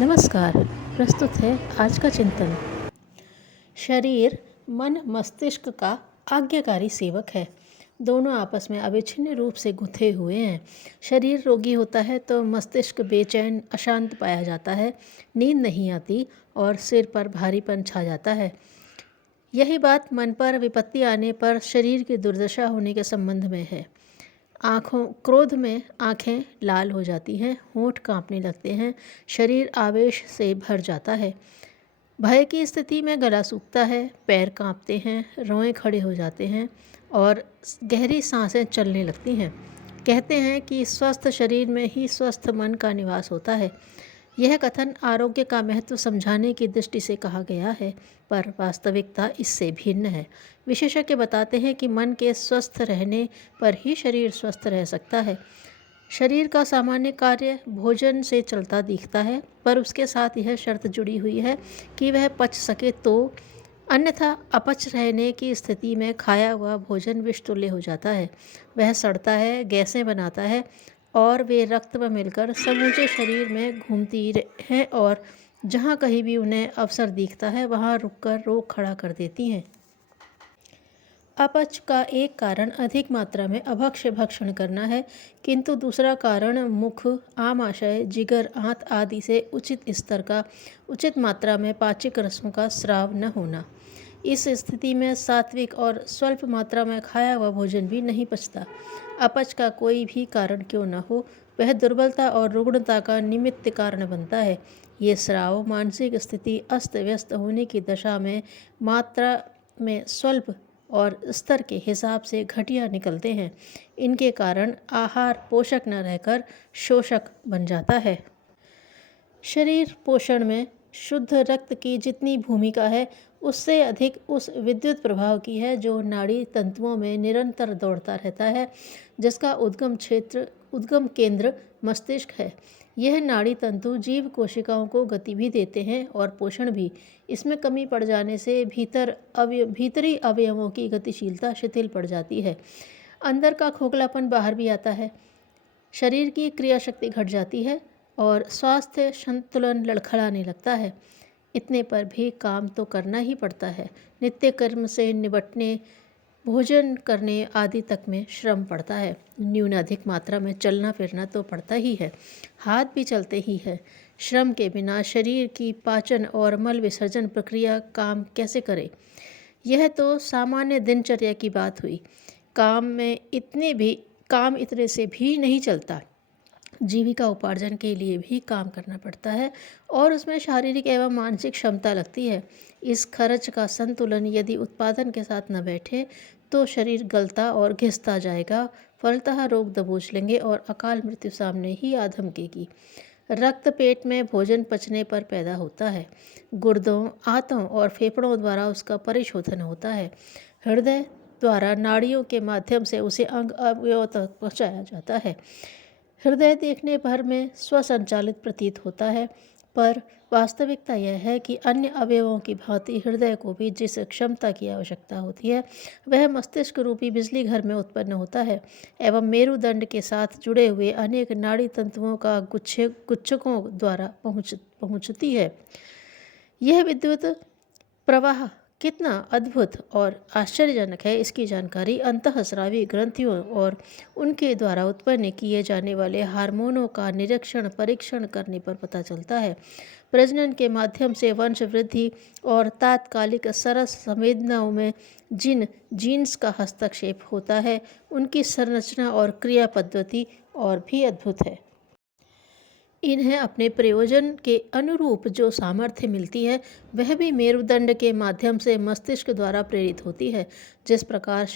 नमस्कार। प्रस्तुत है आज का चिंतन। शरीर मन मस्तिष्क का आज्ञाकारी सेवक है। दोनों आपस में अविच्छिन्न रूप से गुंथे हुए हैं। शरीर रोगी होता है तो मस्तिष्क बेचैन अशांत पाया जाता है, नींद नहीं आती और सिर पर भारीपन छा जाता है। यही बात मन पर विपत्ति आने पर शरीर की दुर्दशा होने के संबंध में है। क्रोध में आंखें लाल हो जाती हैं, होंठ कांपने लगते हैं, शरीर आवेश से भर जाता है। भय की स्थिति में गला सूखता है, पैर कांपते हैं, रोएं खड़े हो जाते हैं और गहरी सांसें चलने लगती हैं। कहते हैं कि स्वस्थ शरीर में ही स्वस्थ मन का निवास होता है। यह कथन आरोग्य का महत्व समझाने की दृष्टि से कहा गया है, पर वास्तविकता इससे भिन्न है। विशेषज्ञ बताते हैं कि मन के स्वस्थ रहने पर ही शरीर स्वस्थ रह सकता है। शरीर का सामान्य कार्य भोजन से चलता दिखता है, पर उसके साथ यह शर्त जुड़ी हुई है कि वह पच सके तो, अन्यथा अपच रहने की स्थिति में खाया हुआ भोजन विषतुल्य हो जाता है। वह सड़ता है, गैसें बनाता है और वे रक्त में मिलकर समूचे शरीर में घूमती हैं और जहाँ कहीं भी उन्हें अवसर दिखता है वहाँ रुककर रोग खड़ा कर देती हैं। अपच का एक कारण अधिक मात्रा में अभक्ष्य भक्षण करना है, किंतु दूसरा कारण मुख, आमाशय, जिगर, आंत आदि से उचित स्तर का, उचित मात्रा में पाचक रसों का स्राव न होना। इस स्थिति में सात्विक और स्वल्प मात्रा में खाया हुआ भोजन भी नहीं पचता। अपच का कोई भी कारण क्यों न हो, वह दुर्बलता और रुग्णता का निमित्त कारण बनता है। ये स्राव मानसिक स्थिति अस्त व्यस्त होने की दशा में मात्रा में स्वल्प और स्तर के हिसाब से घटिया निकलते हैं। इनके कारण आहार पोषक न रहकर शोषक बन जाता है। शरीर पोषण में शुद्ध रक्त की जितनी भूमिका है, उससे अधिक उस विद्युत प्रभाव की है जो नाड़ी तंतुओं में निरंतर दौड़ता रहता है, जिसका उद्गम केंद्र मस्तिष्क है। यह नाड़ी तंतु जीव कोशिकाओं को गति भी देते हैं और पोषण भी। इसमें कमी पड़ जाने से भीतरी अवयवों की गतिशीलता शिथिल पड़ जाती है। अंदर का खोखलापन बाहर भी आता है। शरीर की क्रिया शक्ति घट जाती है और स्वास्थ्य संतुलन लड़खड़ाने लगता है। इतने पर भी काम तो करना ही पड़ता है। नित्य कर्म से निपटने, भोजन करने आदि तक में श्रम पड़ता है। न्यूनाधिक मात्रा में चलना फिरना तो पड़ता ही है, हाथ भी चलते ही है। श्रम के बिना शरीर की पाचन और मल विसर्जन प्रक्रिया काम कैसे करे? यह तो सामान्य दिनचर्या की बात हुई। काम इतने से भी नहीं चलता। जीविका उपार्जन के लिए भी काम करना पड़ता है और उसमें शारीरिक एवं मानसिक क्षमता लगती है। इस खर्च का संतुलन यदि उत्पादन के साथ न बैठे तो शरीर गलता और घिसता जाएगा। फलतः रोग दबोच लेंगे और अकाल मृत्यु सामने ही आ धमकेगी। रक्त पेट में भोजन पचने पर पैदा होता है। गुर्दों, आंतों और फेफड़ों द्वारा उसका परिशोधन होता है। हृदय द्वारा नाड़ियों के माध्यम से उसे अंग अवयवों तक पहुँचाया जाता है। हृदय देखने भर में स्वसंचालित प्रतीत होता है, पर वास्तविकता यह है कि अन्य अवयवों की भांति हृदय को भी जिस क्षमता की आवश्यकता होती है, वह मस्तिष्क रूपी बिजली घर में उत्पन्न होता है एवं मेरुदंड के साथ जुड़े हुए अनेक नाड़ी तंतुओं का गुच्छकों द्वारा पहुँचती है। यह विद्युत प्रवाह कितना अद्भुत और आश्चर्यजनक है, इसकी जानकारी अंतःस्रावी ग्रंथियों और उनके द्वारा उत्पन्न किए जाने वाले हार्मोनों का निरीक्षण परीक्षण करने पर पता चलता है। प्रजनन के माध्यम से वंश वृद्धि और तात्कालिक सरस संवेदनाओं में जिन जीन्स का हस्तक्षेप होता है, उनकी संरचना और क्रिया पद्धति और भी अद्भुत है। इन्हें अपने प्रयोजन के अनुरूप जो सामर्थ्य मिलती है, वह भी मेरुदंड के माध्यम से मस्तिष्क द्वारा प्रेरित होती है। जिस प्रकार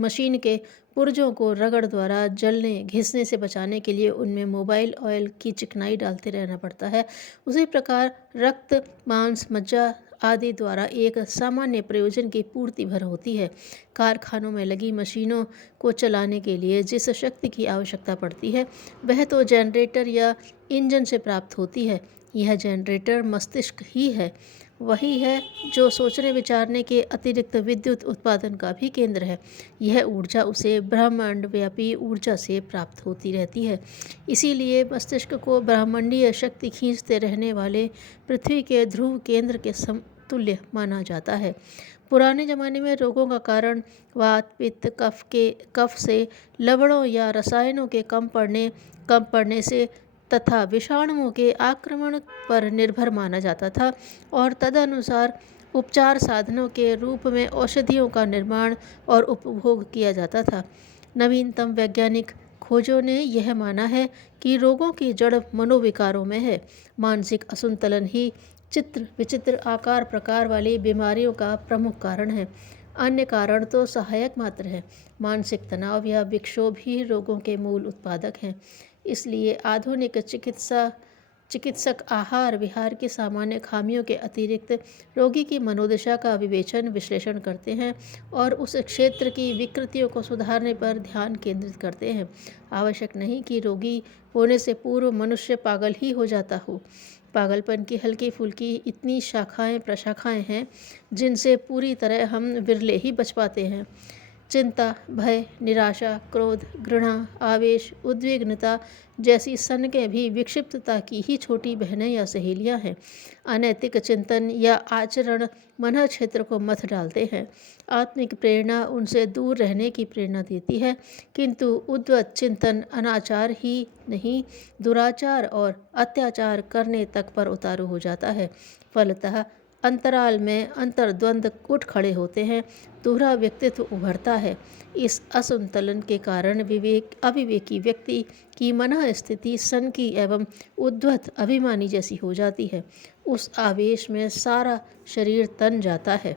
मशीन के पुर्जों को रगड़ द्वारा जलने घिसने से बचाने के लिए उनमें मोबाइल ऑयल की चिकनाई डालते रहना पड़ता है, उसी प्रकार रक्त, मांस, मज्जा आदि द्वारा एक सामान्य प्रयोजन की पूर्ति भर होती है। कारखानों में लगी मशीनों को चलाने के लिए जिस शक्ति की आवश्यकता पड़ती है, वह तो जनरेटर या इंजन से प्राप्त होती है। यह जनरेटर मस्तिष्क ही है, वही है जो सोचने विचारने के अतिरिक्त विद्युत उत्पादन का भी केंद्र है। यह ऊर्जा उसे ब्रह्मांड व्यापी ऊर्जा से प्राप्त होती रहती है। इसीलिए मस्तिष्क को ब्रह्मांडीय शक्ति खींचते रहने वाले पृथ्वी के ध्रुव केंद्र के समतुल्य माना जाता है। पुराने ज़माने में रोगों का कारण वात, पित्त, कफ से लवणों या रसायनों के कम पड़ने से तथा विषाणुओं के आक्रमण पर निर्भर माना जाता था और तदनुसार उपचार साधनों के रूप में औषधियों का निर्माण और उपभोग किया जाता था। नवीनतम वैज्ञानिक खोजों ने यह माना है कि रोगों की जड़ मनोविकारों में है। मानसिक असंतुलन ही चित्र विचित्र आकार प्रकार वाली बीमारियों का प्रमुख कारण है। अन्य कारण तो सहायक मात्र हैं। मानसिक तनाव या विक्षोभ ही रोगों के मूल उत्पादक हैं। इसलिए आधुनिक चिकित्सक आहार विहार की सामान्य खामियों के अतिरिक्त रोगी की मनोदशा का विश्लेषण करते हैं और उस क्षेत्र की विकृतियों को सुधारने पर ध्यान केंद्रित करते हैं। आवश्यक नहीं कि रोगी होने से पूर्व मनुष्य पागल ही हो जाता हो। पागलपन की हल्की फुल्की इतनी शाखाएं प्रशाखाएं हैं जिनसे पूरी तरह हम विरले ही बच पाते हैं। चिंता, भय, निराशा, क्रोध, घृणा, आवेश, उद्विग्नता जैसी सनकें भी विक्षिप्तता की ही छोटी बहनें या सहेलियां हैं। अनैतिक चिंतन या आचरण मन क्षेत्र को मथ डालते हैं। आत्मिक प्रेरणा उनसे दूर रहने की प्रेरणा देती है, किंतु उद्वत चिंतन अनाचार ही नहीं दुराचार और अत्याचार करने तक पर उतारू हो जाता है। फलतः अंतराल में अंतर्द्वंद उठ खड़े होते हैं, दोहरा व्यक्तित्व उभरता है। इस असंतुलन के कारण अविवेकी व्यक्ति की मन स्थिति सनकी एवं उद्धत अभिमानी जैसी हो जाती है। उस आवेश में सारा शरीर तन जाता है।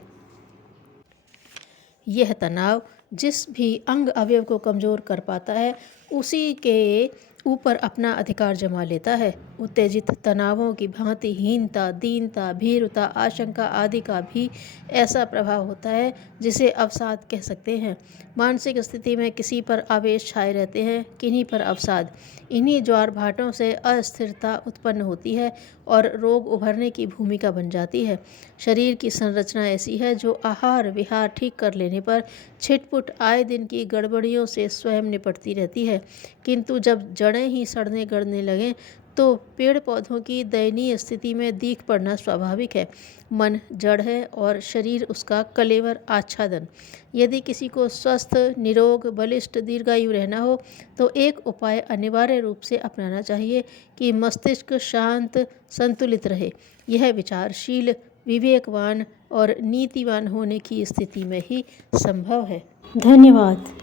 यह तनाव जिस भी अंग अवयव को कमज़ोर कर पाता है उसी के ऊपर अपना अधिकार जमा लेता है। उत्तेजित तनावों की भांति हीनता, दीनता, भीरुता, आशंका आदि का भी ऐसा प्रभाव होता है जिसे अवसाद कह सकते हैं। मानसिक स्थिति में किसी पर आवेश छाए रहते हैं, किन्हीं पर अवसाद। इन्हीं ज्वार भाटों से अस्थिरता उत्पन्न होती है और रोग उभरने की भूमिका बन जाती है। शरीर की संरचना ऐसी है जो आहार विहार ठीक कर लेने पर छिटपुट आए दिन की गड़बड़ियों से स्वयं निपटती रहती है, किंतु जब जड़ें ही सड़ने गड़ने लगें तो पेड़ पौधों की दयनीय स्थिति में दीख पड़ना स्वाभाविक है। मन जड़ है और शरीर उसका कलेवर आच्छादन। यदि किसी को स्वस्थ, निरोग, बलिष्ठ, दीर्घायु रहना हो तो एक उपाय अनिवार्य रूप से अपनाना चाहिए कि मस्तिष्क शांत, संतुलित रहे। यह विचारशील, विवेकवान और नीतिवान होने की स्थिति में ही संभव है। धन्यवाद।